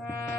Uh...